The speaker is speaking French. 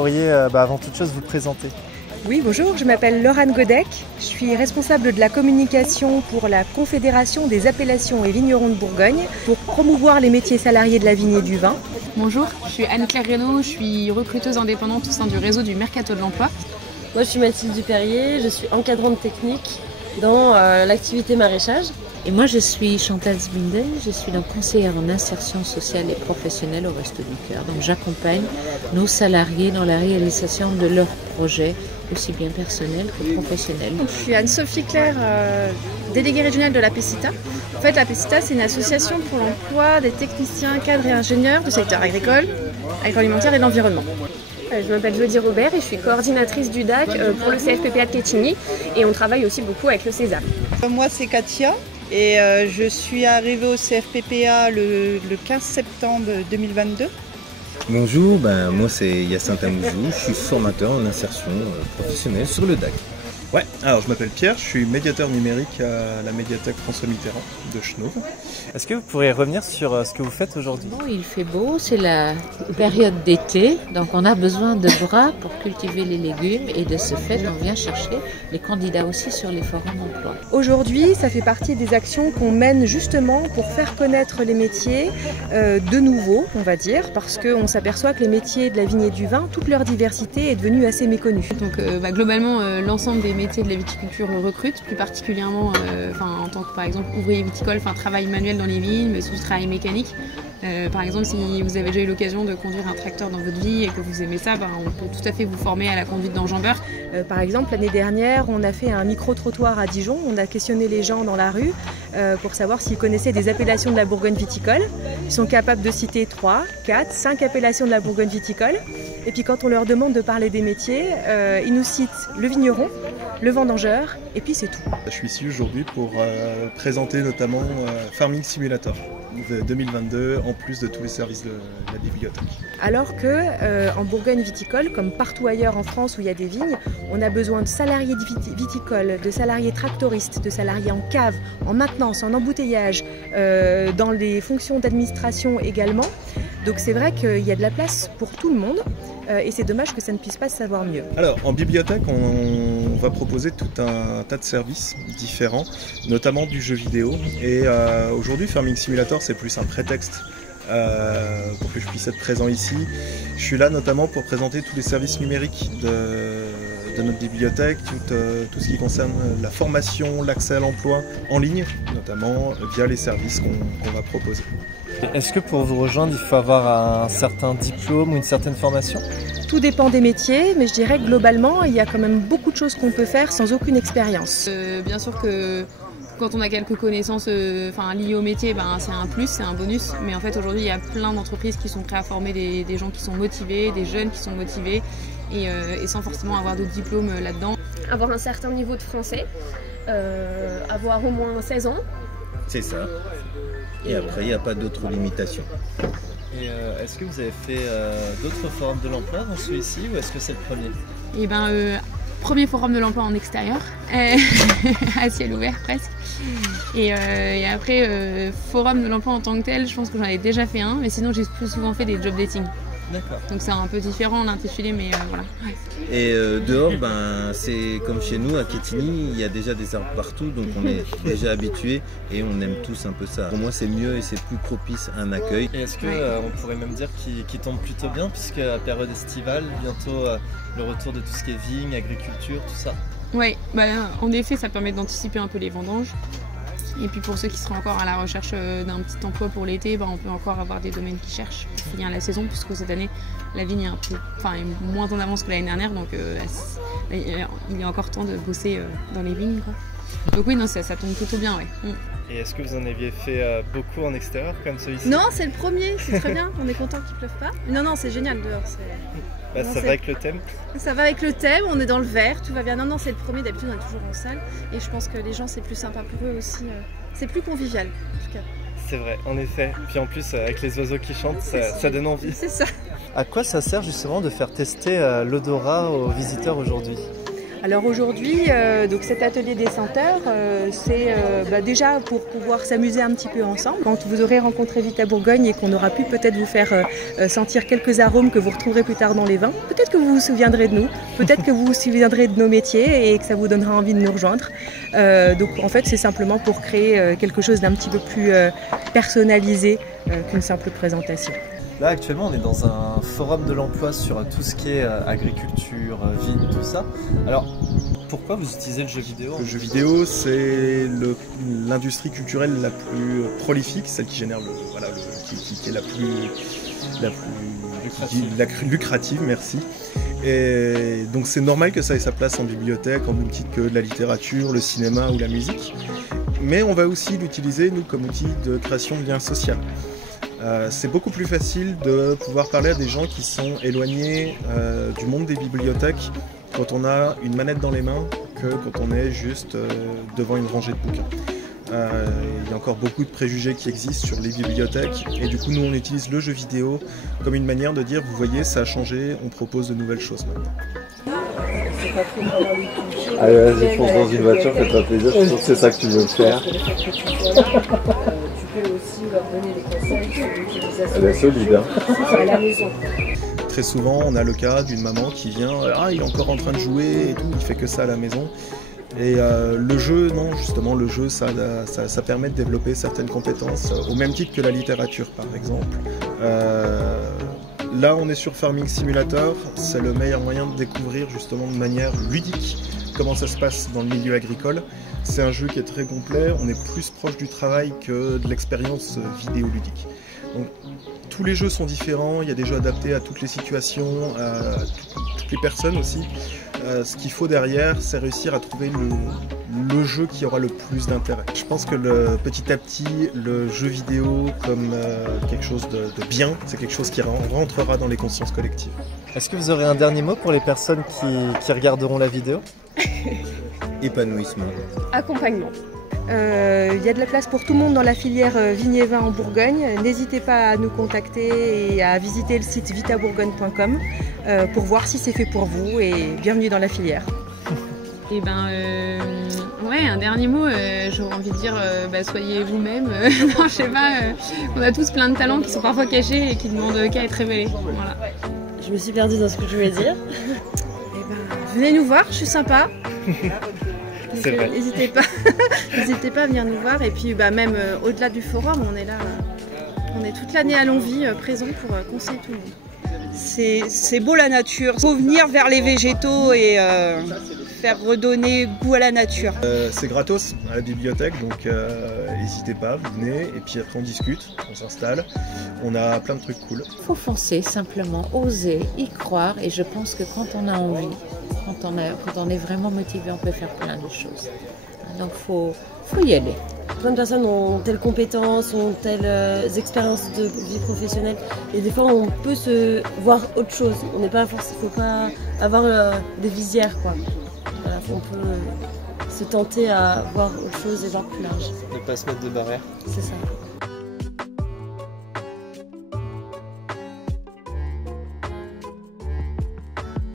pourriez avant toute chose vous présenter? Oui, bonjour, je m'appelle Laurane Godec, je suis responsable de la communication pour la Confédération des appellations et vignerons de Bourgogne pour promouvoir les métiers salariés de la vigne et du vin. Bonjour, je suis Anne-Claire Reynaud, je suis recruteuse indépendante au sein du réseau du Mercato de l'Emploi. Moi je suis Mathilde Duperrier, je suis encadrante technique dans l'activité maraîchage. Et moi je suis Chantal Zbinden, je suis donc conseillère en insertion sociale et professionnelle au Resto du Cœur. Donc j'accompagne nos salariés dans la réalisation de leurs projets, aussi bien personnels que professionnels. Je suis Anne-Sophie Claire, déléguée régionale de la PECITA. En fait, la PECITA, c'est une association pour l'emploi des techniciens, cadres et ingénieurs du secteur agricole, agroalimentaire et de l'environnement. Je m'appelle Jodie Robert et je suis coordinatrice du DAC pour le CFPPA de Quetigny et on travaille aussi beaucoup avec le César. Moi c'est Katia et je suis arrivée au CFPPA le 15 septembre 2022. Bonjour, moi c'est Hyacinthe Amouzou, je suis formateur en insertion professionnelle sur le DAC. Ouais, alors je m'appelle Pierre, je suis médiateur numérique à la médiathèque François Mitterrand de Chenauve. Est-ce que vous pourriez revenir sur ce que vous faites aujourd'hui? Bon, il fait beau, c'est la période d'été, donc on a besoin de bras pour cultiver les légumes et de ce fait on vient chercher les candidats aussi sur les forums d'emploi. Aujourd'hui, ça fait partie des actions qu'on mène justement pour faire connaître les métiers de nouveau, on va dire, parce qu'on s'aperçoit que les métiers de la vigne et du vin, toute leur diversité est devenue assez méconnue. Donc globalement, l'ensemble des métiers de la viticulture recrutent, plus particulièrement en tant que par exemple ouvrier viticole, travail manuel dans les vignes, mais aussi du travail mécanique. Par exemple, si vous avez déjà eu l'occasion de conduire un tracteur dans votre vie et que vous aimez ça, on peut tout à fait vous former à la conduite d'enjambeur. Par exemple, l'année dernière, on a fait un micro-trottoir à Dijon. On a questionné les gens dans la rue pour savoir s'ils connaissaient des appellations de la Bourgogne viticole. Ils sont capables de citer 3, 4, 5 appellations de la Bourgogne viticole. Et puis quand on leur demande de parler des métiers, ils nous citent le vigneron, le vendangeur, et puis c'est tout. Je suis ici aujourd'hui pour présenter notamment Farming Simulator 2022, en plus de tous les services de la bibliothèque. Alors que en Bourgogne viticole, comme partout ailleurs en France où il y a des vignes, on a besoin de salariés viticoles, de salariés tractoristes, de salariés en cave, en maintenance, en embouteillage, dans les fonctions d'administration également. Donc c'est vrai qu'il y a de la place pour tout le monde et c'est dommage que ça ne puisse pas se savoir mieux. Alors en bibliothèque, on va proposer tout un tas de services différents, notamment du jeu vidéo. Et aujourd'hui, Farming Simulator, c'est plus un prétexte pour que je puisse être présent ici. Je suis là notamment pour présenter tous les services numériques de notre bibliothèque, tout ce qui concerne la formation, l'accès à l'emploi en ligne, notamment via les services qu'on va proposer. Est-ce que pour vous rejoindre, il faut avoir un certain diplôme ou une certaine formation? Tout dépend des métiers, mais je dirais que globalement, il y a quand même beaucoup de choses qu'on peut faire sans aucune expérience. Bien sûr que quand on a quelques connaissances liées au métier, c'est un plus, c'est un bonus. Mais en fait, aujourd'hui, il y a plein d'entreprises qui sont prêtes à former des gens qui sont motivés, des jeunes qui sont motivés et sans forcément avoir de diplôme là-dedans. Avoir un certain niveau de français, avoir au moins 16 ans. C'est ça. Et après, il n'y a pas d'autres limitations. Et est-ce que vous avez fait d'autres forums de l'emploi dans celui-ci ou est-ce que c'est le premier? Premier forum de l'emploi en extérieur, à ciel ouvert presque. Et après, forum de l'emploi en tant que tel, je pense que j'en ai déjà fait un, mais sinon j'ai plus souvent fait des job dating. D'accord. Donc c'est un peu différent l'intitulé, mais voilà. Ouais. Et dehors, c'est comme chez nous à Quetigny, il y a déjà des arbres partout, donc on est déjà habitués et on aime tous un peu ça. Pour moi, c'est mieux et c'est plus propice à un accueil. Et est-ce qu'on pourrait même dire qu'il tombe plutôt bien, puisque à période estivale, bientôt le retour de tout ce qui est vigne, agriculture, tout ça? Oui, en effet, ça permet d'anticiper un peu les vendanges. Et puis pour ceux qui seraient encore à la recherche d'un petit emploi pour l'été, on peut encore avoir des domaines qui cherchent pour finir la saison, puisque cette année la vigne est moins en avance que l'année dernière, donc il est encore temps de bosser dans les vignes, quoi. Donc oui, non, ça tombe plutôt bien, ouais. Et est-ce que vous en aviez fait beaucoup en extérieur comme celui-ci? Non, c'est le premier, c'est très bien, on est content qu'il pleuve pas. Non, c'est génial dehors. Ça va avec le thème? Ça va avec le thème, on est dans le vert, tout va bien. Non, c'est le premier, d'habitude on est toujours en salle. Et je pense que les gens, c'est plus sympa pour eux aussi. C'est plus convivial, en tout cas. C'est vrai, en effet. Puis en plus, avec les oiseaux qui chantent, ça donne envie. C'est ça. À quoi ça sert justement de faire tester l'odorat aux visiteurs aujourd'hui? Alors aujourd'hui, donc cet atelier des senteurs, c'est déjà pour pouvoir s'amuser un petit peu ensemble. Quand vous aurez rencontré Vita Bourgogne et qu'on aura pu peut-être vous faire sentir quelques arômes que vous retrouverez plus tard dans les vins, peut-être que vous vous souviendrez de nous, peut-être que vous vous souviendrez de nos métiers et que ça vous donnera envie de nous rejoindre. Donc en fait, c'est simplement pour créer quelque chose d'un petit peu plus personnalisé qu'une simple présentation. Là, actuellement, on est dans un forum de l'emploi sur tout ce qui est agriculture, vigne, tout ça. Alors, pourquoi vous utilisez le jeu vidéo? Le jeu vidéo, c'est l'industrie culturelle la plus prolifique, celle qui génère qui est la plus lucrative, merci. Et donc c'est normal que ça ait sa place en bibliothèque, en même titre que de la littérature, le cinéma ou la musique. Mais on va aussi l'utiliser, nous, comme outil de création de liens sociaux. C'est beaucoup plus facile de pouvoir parler à des gens qui sont éloignés du monde des bibliothèques quand on a une manette dans les mains que quand on est juste devant une rangée de bouquins. Il y a encore beaucoup de préjugés qui existent sur les bibliothèques et du coup nous on utilise le jeu vidéo comme une manière de dire vous voyez ça a changé, on propose de nouvelles choses maintenant. Allez vas-y fonce dans une voiture, fais-toi plaisir, je suis sûr que c'est ça que tu veux faire. Tu peux aussi leur donner des conseils sur l'utilisation. Elle est solide hein. À la maison. Très souvent on a le cas d'une maman qui vient, il est encore en train de jouer et tout, il fait que ça à la maison. Et le jeu, non, justement, le jeu, ça permet de développer certaines compétences, au même titre que la littérature, par exemple. Là, on est sur Farming Simulator, c'est le meilleur moyen de découvrir, justement, de manière ludique, comment ça se passe dans le milieu agricole. C'est un jeu qui est très complet, on est plus proche du travail que de l'expérience vidéoludique. Donc, tous les jeux sont différents, il y a des jeux adaptés à toutes les situations, à toutes les personnes aussi. Ce qu'il faut derrière, c'est réussir à trouver le jeu qui aura le plus d'intérêt. Je pense que petit à petit, le jeu vidéo comme quelque chose de bien, c'est quelque chose qui rentrera dans les consciences collectives. Est-ce que vous aurez un dernier mot pour les personnes qui regarderont la vidéo? Épanouissement. Accompagnement. Il y a de la place pour tout le monde dans la filière vigne et vin en Bourgogne. N'hésitez pas à nous contacter et à visiter le site vitabourgogne.com pour voir si c'est fait pour vous et bienvenue dans la filière. Et ouais, un dernier mot, j'aurais envie de dire soyez vous-même. Non, je sais pas, on a tous plein de talents qui sont parfois cachés et qui demandent qu'à être révélés. Voilà. Je me suis perdue dans ce que je voulais dire. Venez nous voir, je suis sympa. C'est vrai. N'hésitez pas à venir nous voir. Et puis même au-delà du forum, on est là, on est toute l'année à Longwy présent pour conseiller tout le monde. C'est beau la nature. Il faut venir vers les végétaux et faire redonner goût à la nature. C'est gratos à la bibliothèque, donc n'hésitez pas, venez et puis après on discute, on s'installe. On a plein de trucs cool. Il faut foncer simplement, oser, y croire et je pense que quand on a envie, quand on est vraiment motivé, on peut faire plein de choses. Donc faut y aller. Plein de personnes ont telles compétences, ont telles expériences de vie professionnelle et des fois on peut se voir autre chose. On n'est pas forcément, faut pas avoir des visières quoi. Voilà, on peut se tenter à voir autre chose et voir plus large. Ne pas se mettre de barrières. C'est ça.